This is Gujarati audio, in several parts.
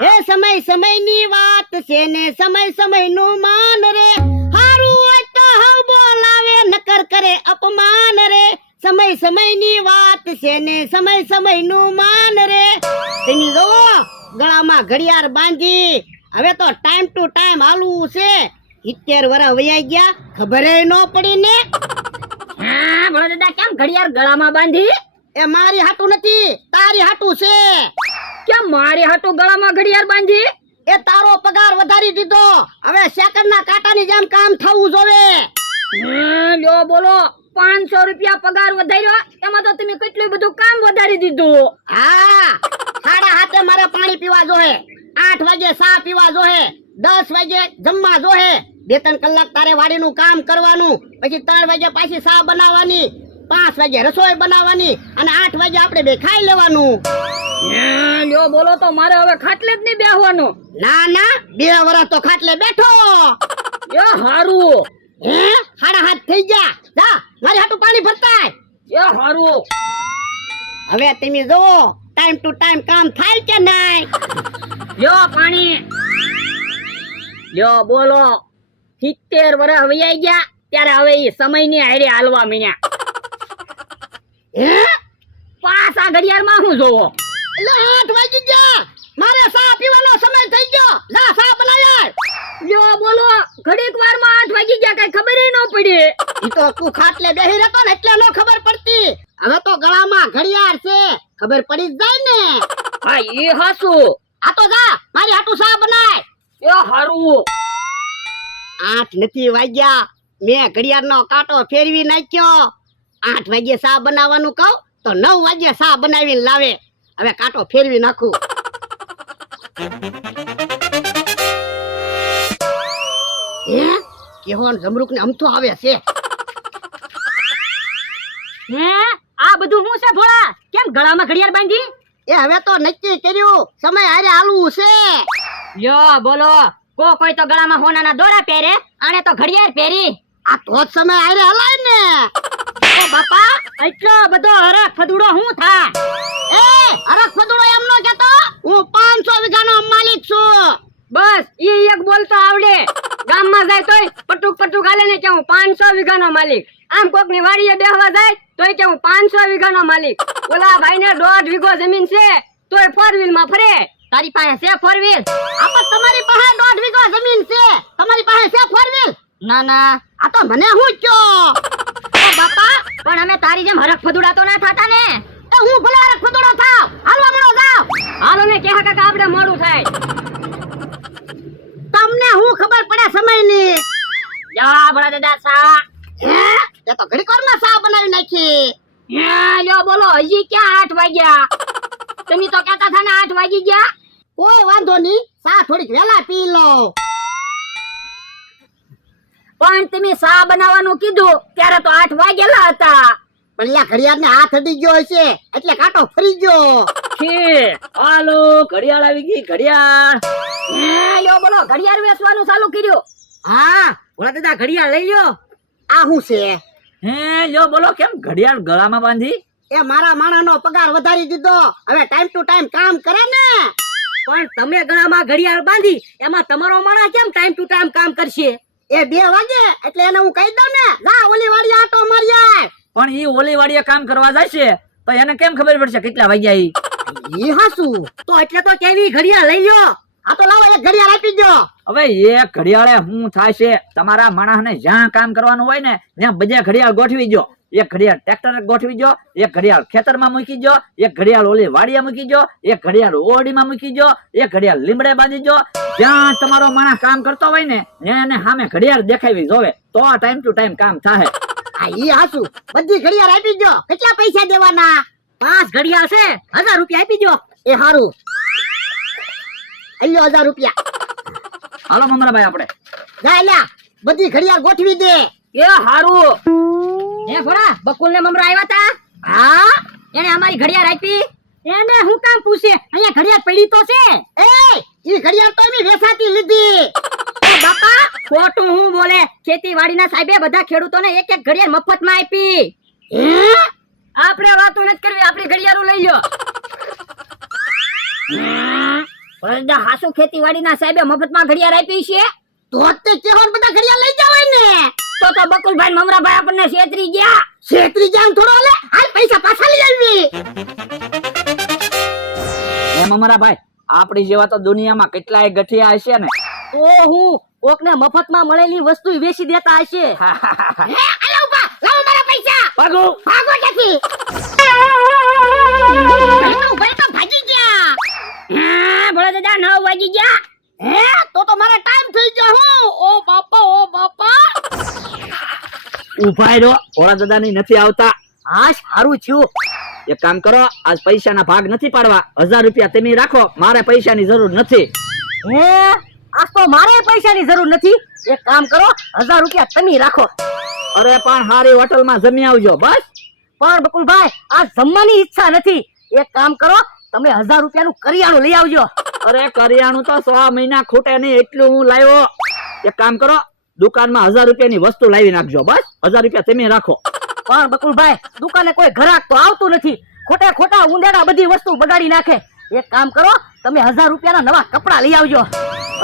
એ સમય સમયની વાત છે ને સમય સમયનું માન રે, હારું હોય તો હવ બોલાવે નકર કરે અપમાન રે, સમય સમયની વાત છે ને સમય સમયનું માન રે. તેની જો ગળામાં ઘડિયાળ બાંધી, હવે તો ટાઈમ ટુ ટાઈમ હાલવું છે. 70 વર્ષ વયા ગયા, ખબરે ન પડી ને. હા ભોળા દાદા, કેમ ઘડિયાળ ગળામાં બાંધી? એ મારી હાટું નથી, તારી હાટું છે. કેમ મારી હાટુ ગળામાં ઘડિયાળ બાંધી? એ તારો પગાર વધારી દીધો, હવે સેકન્ડના કાંટાની જેમ કામ થવું જોવે. લ્યો બોલો, 500 રૂપિયા પગાર વધાર્યો, એમાં તો તમે કેટલું બધું કામ વધારી દીધું. હા, 7:30 મારે પાણી પીવા જોહે, 8 વાગે ચા પીવા જોહે, 10 વાગે જમવા જોહે, 2-3 કલાક તારે વાડીનું કામ કરવાનું, પછી 3 વાગે પાછી ચા બનાવવાની, 5 વાગે રસોઈ બનાવવાની અને 8 વાગે આપણે બે ખાઈ લેવાનું. લ્યો બોલો, તો મારે હવે ખાટલે જ નહીં બેહવાનું. ના ના, 2 વર્ષ તો ખાટલે બેઠો. એ હારું. હે 7:30 થઈ ગયા, જા મારી હાટું પાણી ભરતાય. એ હારું. હવે તમે જોવો ટાઈમ ટુ ટાઈમ કામ થાય કે નહીં. લ્યો પાણી. લ્યો બોલો, 70 વર્ષ વૈયા ગયા ત્યારે હવે એ સમયની હારે હાલવા મીણ્યા. હે પાછા ઘડિયાળમાં શું જોવો? એટલે 8 વાગી ગયા, મારે ચા પીવાનો સમય થઈ ગયો, જા ચા બનાવ્યા. લ્યો બોલો, ઘડીક વારમાં 8 વાગી ગયા, કઈ ખબર ન પડી. ઈ તો તું ખાટલે બેહી રહેતો ને એટલે નો ખબર પડતી, હવે તો ગળામાં ઘડિયાળ છે, ખબર પડી જ જાય ને. હા એ હાસુ. આ તો જા મારી હાટુ ચા બનાય. એ હારું. 8 નથી વાગ્યા, મેં ઘડિયાળનો કાંટો ફેરવી નાખ્યો. 8 વાગે ચા બનાવવાનું કહું તો 9 વાગે ચા બનાવીને લાવે. હવે કાંટો ફેરવી નાખું. હે કેહોન જમરૂક ને અમથો આવે છે. હે આ બધું શું છે ભોળા? કેમ ગળામાં ઘડિયાળ બાંધી? એ હવે તો નક્કી કર્યું, સમય હારે હાલવું છે. લ્યો બોલો, કોઈ તો ગળામાં હોનાના દોરા પહેરે, આને તો ઘડિયાળ પહેરી. આ તો જ સમય હારે હલાય ને. ઓ બાપા, એટલો બધો હરખ ફદુડો શું થા? એ હરખ ફદુડો એમ નો કહેતો, હું 500 વીઘાનો માલિક છું. બસ ઈ એક બોલતો આવડે. ગામમાં જાય તોય પટુક પટુક હાલે ને કે હું 500 વીઘાનો માલિક. આમ કોક ની વાડીએ બેહવા જાય તોય કે હું 500 વીઘાનો માલિક. ઓલા ભાઈ ને 1.5 વીઘો જમીન છે તોય 4 વ્હીલ માં ફરે. તારી પાસે છે 4 વ્હીલ? આપા તમારી પાસે 1.5 વીઘો જમીન છે, તમારી પાસે છે 4 વ્હીલ? ના ના, આ તો મને હું કયો. ઓ બાપા, પણ અમે તારી જેમ હરખ ફદુડા તો ના થાતા ને. એ હું ભલે હરખ ફદુડો થાવ, હાલવા મળો જાવ. હાલો ને કે કાકા, આપણે મોડું થાય. તમને હું ખબર પડે સમયની? જા ભલા દાદા સા. હે તે તો ઘડીક વારમાં ચા બનાવી નાખી. હે લ્યો બોલો, હજી ક્યાં 8 વાગ્યા? તમે તો કહેતા હતા ને 8 વાગી ગયા. કોઈ વાંધો નહીં, ચા થોડીક વેલા પી લો. પણ તમે સા બનાવવાનું કીધું ત્યારે તો 8 વાગેલા હતા. પણ લ્યા ઘડિયાળ ને હાથ અડી ગયો હશે એટલે કાંટો ફરી ગયો. હાલો ઘડિયાળ આવી ગઈ, ઘડિયાળ. હે લ્યો બોલો, ઘડિયાળ વેચવાનું ચાલુ કર્યું. હા ભોળા દાદા ઘડિયાળ લઈ લ્યો. આ શું છે? હે લ્યો બોલો, કેમ ઘડિયાળ ગળામાં બાંધી? એ મારા માણાનો પગાર વધારી દીધો, હવે ટાઈમ ટુ ટાઈમ કામ કરે ને. પણ તમે ગળામાં ઘડિયાળ બાંધી, એમાં તમારો માણસ કેમ ટાઈમ ટુ ટાઈમ કામ કરશે? એ 2 વાગે એટલે એને હું કહી દઉં ને, જા ઓલી વાડી આટો મારી આય. પણ ઈ ઓલી વાડીએ કામ કરવા જાય છે તો એને કેમ ખબર પડશે કેટલા વાગ્યા ઈ? ઈ હાસુ તો એટલે તો કેવી ઘડિયાળ લઈ લ્યો. આ તો લાવો એક ઘડિયાળ આપી દો. હવે એક ઘડિયાળે શું થાય છે, તમારા માણસને જ્યાં કામ કરવાનું હોય ને ત્યાં બધે ઘડિયાળ ગોઠવી દો. એક ઘડિયાળ ટ્રેક્ટર ગોઠવી દો, એક ઘડિયાળ ખેતરમાં મૂકી દો, એક ઘડિયાળ ઓલી વાડીએ મૂકી દો, એક ઘડિયાળ ઓરડીમાં મૂકી દો, એક ઘડિયાળ લીમડે બાંધી દો. જ્યાં તમારો માણસ કામ કરતો હોય ને ત્યાં એને સામે ઘડિયાળ દેખાવી જોવે તો ટાઈમ ટુ ટાઈમ કામ થાય. આ ઈ હાસુ બધી ઘડિયાળ આપી દો. કેટલા પૈસા દેવાના? 5 ઘડિયાળ છે, 1000 રૂપિયા આપી દો. એ હારું, અલ્યો 1000 રૂપિયા. હાલો મમરાભાઈ, આપણે જા લ્યા બધી ઘડિયાળ ગોઠવી દે. એ હારું. હે ભોળા, બકુલ ને મમરા આવ્યા તા? હા, એને અમારી ઘડિયાળ આપી. એને હું કામ પૂછે, અહીંયા ઘડિયાળ પડી તો છે. એ ઈ ઘડિયાળ તો અમે વેચાતી લીધી. એ બાપા, ખોટું હું બોલે? ખેતીવાડીના સાહેબે બધા ખેડૂતોને એક એક ઘડિયાળ મફતમાં આપી. હે આપણે વાતો નથી કરવી, આપણી ઘડિયાળો લઈ લ્યો. ભોળા હાસુ ખેતીવાડીના સાહેબે મફતમાં ઘડિયાળ આપી છે તો તે કેહોન બધા ઘડિયાળ લઈ જાવ ને તો બકુલભાઈ ને મમરાભાઈ આપણને છેતરી ગયા. છેતરી જામ થોડો લે હાલ પૈસા પાછા લઈ આવી. એમ અમારા ભાઈ આપણી જેવા તો દુનિયામાં કેટલાય ગઠિયા હશે ને. તો હું કોકને મફતમાં મળેલી વસ્તુ વેચી દેતા હશે. હે આલો ઉભા લાવો મારા પૈસા. ભાગો ભાગો ત્યાંથી. ભાઈ તો ભાગી ગયા. હા ભોળા દાદા 9 વાગી ગયા. હે તો મારા ટાઈમ થઈ ગયો હું. ઓ બાપા ઉભા રહ્યો, ભોળા દાદાની નથી આવતા. હા સારું થયું. એક કામ કરો, આજ પૈસાના ભાગ નથી પાડવા. 1000 રૂપિયા તમે રાખો, મારે પૈસાની જરૂર નથી. હે આજ તો મારે પૈસાની જરૂર નથી. એક કામ કરો 1000 રૂપિયા તમે રાખો. અરે પણ હારી હોટલમાં જમી આવજો બસ. પણ બકુલભાઈ આ જમવાની ઈચ્છા નથી. એક કામ કરો તમે 1000 રૂપિયાનું કરિયાણું લઈ આવજો. અરે કરિયાણું તો 6 મહિના ખૂટે નહીં એટલું હું લાવ્યો. એક કામ કરો, દુકાનમાં 1000 રૂપિયાની વસ્તુ લાવી નાખજો બસ. 1000 રૂપિયા તમે રાખો. પણ બકુલભાઈ દુકાને કોઈ ગ્રાહક તો આવતું નથી. ખોટા ઉંદેડા બધી વસ્તુ બગાડી નાખે. એક કામ કરો તમે 1000 રૂપિયાના નવા કપડા લઈ આવજો.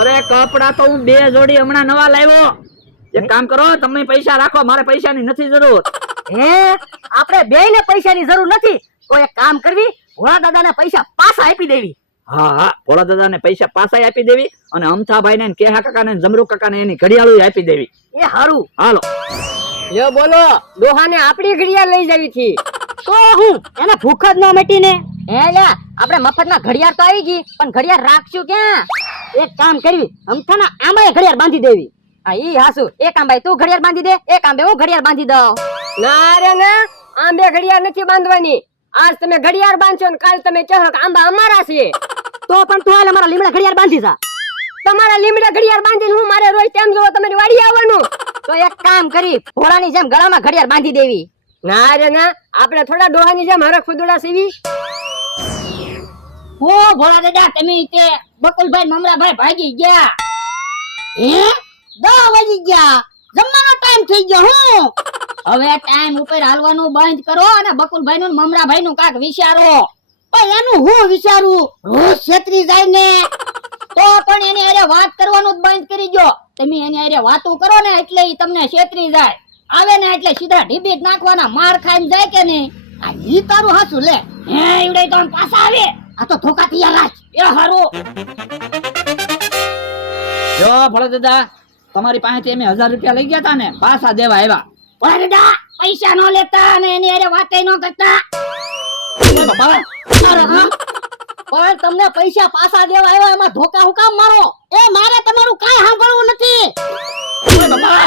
અરે કપડા તો હું 2 જોડી હમણાં નવા લાવ્યો. એક કામ કરો, તમે પૈસા રાખો, મારે પૈસાની નથી જરૂર. હે આપણે બેયને પૈસાની જરૂર નથી. તો એક કામ કરવી ભોળા દાદાને પૈસા પાછા આપી દેવી. હા ભોળા દાદાને પૈસા પાછા આપી દેવી અને અમથાભાઈને ને કેહા કાકાને ને જમરૂ કાકાને એની ઘડિયાળું આપી દેવી. એ હારું. હાલો લ્યો બોલો દોહાને આપણી ઘડિયાળ લઈ જવી થી. તો હું એને ભૂખ જ ન મટીને. હે લે આપણે મફતમાં ઘડિયાળ તો આવી ગઈ પણ ઘડિયાળ રાખશું ક્યાં? એક કામ કરવી અમથાના આંબાએ ઘડિયાળ બાંધી દેવી. હા ઈ હાસુ. એક આંબાએ તું ઘડિયાળ બાંધી દે, એક આંબે હું ઘડિયાળ બાંધી દઉં. ના રે ના આંબે ઘડિયાળ નથી બાંધવાની. આજ તમે ઘડિયાળ બાંધશો ને કાલ તમે કહો કે આંબા અમારા છે. તો પણ તું હાલ અમારા લીમડા ઘડિયાળ બાંધી જા. તમારા લીમડા ઘડિયાળ બાંધીને હું મારે રોજ તેમ જોવો તમારી વાડી આવવાનું. તો એક કામ કરી ભોળાની જેમ ગળામાં ઘડિયાળ બાંધી દેવી. ના રે ના આપણે થોડા ડોહાની જેમ હરખ ફુદુડા સીવી. હો ભોળા દાદા તમે તે બકુલભાઈ મમરાભાઈ ભાગી ગયા. હે 10 વાગી ગયા. જમવાનો ટાઈમ થઈ ગયો હું. હવે ટાઈમ ઉપર હાલવાનું બંધ કરો અને બકુલભાઈ નું મમરાભાઈ નું કાક વિચારો. પણ એનું હું વિચારું રોજ છેતરી જાય ને. તો પણ એની હારે વાત કરવાનું જ બંધ કરી દો. તમે એની હારે વાતો કરો ને એટલે ઈ તમને છેતરી જાય. આવે ને એટલે સીધા ઢીબી જ નાખવાના, માર ખાઈને જાય કે નહીં. આ ઈ તારું હાસું લે. હે ઈવડે તો પાછા આવે. આ તો ધોકા તૈયાર રાખ. એ હારું. જો ભોળા દાદા, તમારી પાસેથી અમે 1000 રૂપિયા લઈ ગયા હતા ને, પાછા દેવા આવ્યા. ભોળા દાદા પૈસા નો લેતા અને એની હારે વાતે નો કરતા. ઓય બાપા, અરે હા. પણ તમને પૈસા પાછા દેવા આવ્યા એમાં ધોકા હું કામ મારો? એ મારે તમારું કાંઈ સાંભળવું નથી. ઓય બાપા,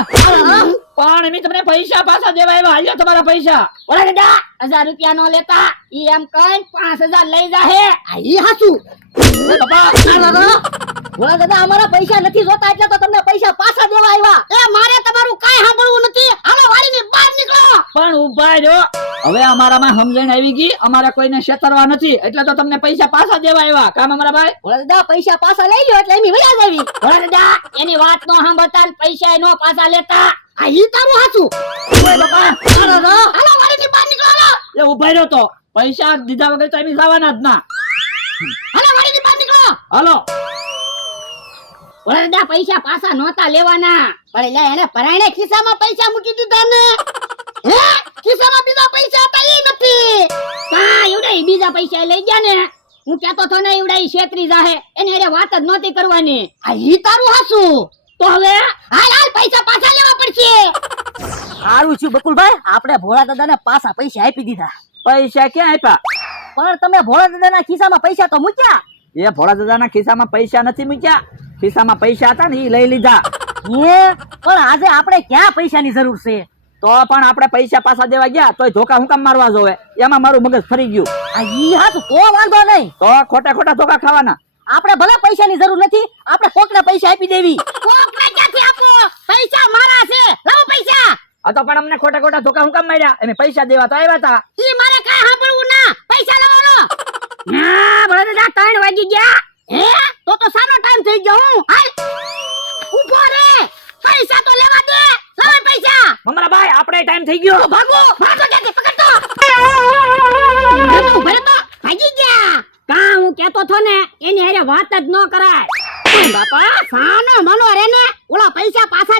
પણ અમે તમને પૈસા પાછા દેવા આવ્યા. હાલ્યો તમારા પૈસા. ભોળા દાદા 1000 રૂપિયા નો લેતા. ઈ એમ કઈ 5000 લઈ જાહે. આ ઈ હાચું. ઓય બાપા, ભોળા દાદા અમારા પૈસા નથી જોતા એટલે તો તમને પૈસા પાછા દેવા આવ્યા. એ મારે તમારું કાંઈ સાંભળવું નથી. હાલો વાડીની બહાર નીકળો. પણ ઉભા રહ્યો. હવે અમારામાં સમજણ આવી ગઈ. અમારે કોઈને છેતરવા નથી એટલે તો તમને પૈસા પાછા દેવા આવ્યા. કામ અમારા ભાઈ. ભોળા દાદા પૈસા પાછા લઈ લ્યો એટલે એમી વયા જાવી. ભોળા દાદા એની વાત નો સાંભળતા ને પૈસા નો પાછા લેતા. આ ઈ તારું હાચું. ઓય બાપા, હાલો વાડીની બહાર નીકળો. એ ઉભા રહ્યો તો પૈસા દીધા વગર તો અમે જવાના જ ના. હાલો વાડીની બહાર નીકળો. હાલો. ભોળા દાદા પૈસા પાછા નહોતા લેવાના. પણ લે એને પરાયણે ખિસ્સામાં પૈસા મૂકી દીધા ને. હે ખિસ્સામાં બીજા પૈસા હતા ઈ નથી. કા એવડે ઈ બીજા પૈસા લઈ ગયા ને. હું કહેતો તો ને એવડે ઈ છેતરી જાહે. એને હારે વાત જ નહોતી કરવાની. આ ઈ તારું હાસું. તો હવે હાલ પૈસા પાછા લેવા પડશે. સારું છું બકુલભાઈ આપણે ભોળા દાદાને પાછા પૈસા આપી દીધા. પૈસા ક્યાં આપ્યા? પણ તમે ભોળા દાદાના ખિસ્સામાં પૈસા તો મૂક્યા. એ ભોળા દાદાના ખિસ્સામાં પૈસા નથી મૂક્યા. ખિસ્સામાં પૈસા હતા ને એ લઈ લીધા. હે પણ આજે આપણે ક્યાં પૈસાની જરૂર છે? તો પણ આપણે પૈસા પાછા દેવા ગયા તોય ધોકા હું કામ મારવા જોવે? એમાં મારું મગજ ફરી ગયું. આ ઈ હાચું તો વાંધો નહીં. તો ખોટા ધોકા ખાવાના. આપણે ભલે પૈસાની જરૂર નથી, આપણે કોકને પૈસા આપી દેવી. કોકને ક્યાંથી આપો? પૈસા મારા છે. લાવો પૈસા. આ તો પણ અમને ખોટા ધોકા હું કામ માર્યા? અમે પૈસા દેવા તો આવ્યા હતા. ઈ મારે કાંઈ સાંભળવું ના. પૈસા લાવો. ના ભોળા દાદા 3 વાગી ગયા. હે તો સારો ટાઈમ થઈ ગયો. હું હાલ ઉભો રે. પૈસા તો લેવા દે. લાવો પૈસા. મમરા ભાઈ આપણે ટાઈમ થઈ ગયો. ભાગો ક્યાંથી પકડતો. ભાગી ગયા. કા હું કેતો છો ને એની હારે હારે વાત જ ન કરાય. બાપા સાનો મનો રે ને ઓલા પૈસા પાછા